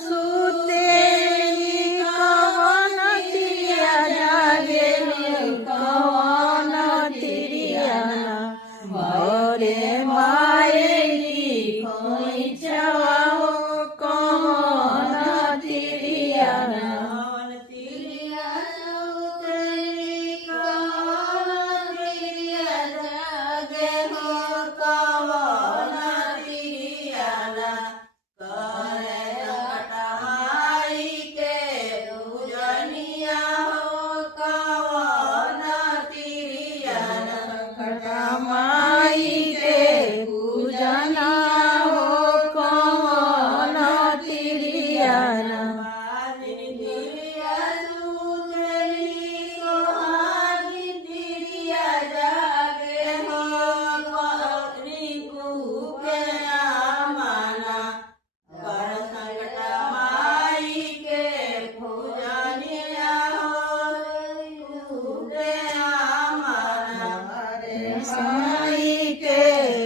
सुते कवन तिरिया जागे कवन तिरियाना भरे माए की खोइछवा कवन तिरियाना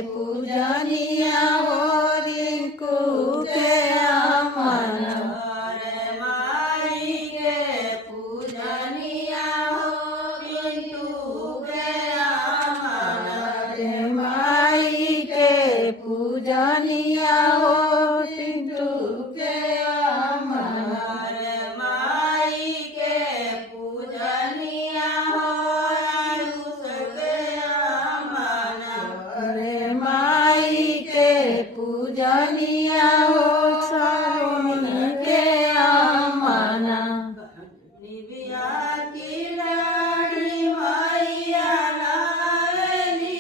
पूजनिया हो रिंकू के अमन माई के पूजनिया हो रिंकू के अमन माई के पूजनिया हो रिंकू के अमन माई के पूजनिया हो पूजनिया हो सरुणी के अमना निबिया की लाड़ी मैया लाली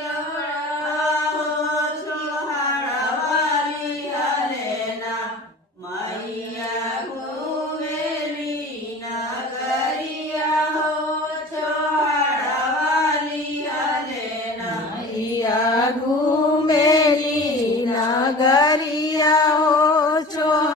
हो सोहरा वाली हरेना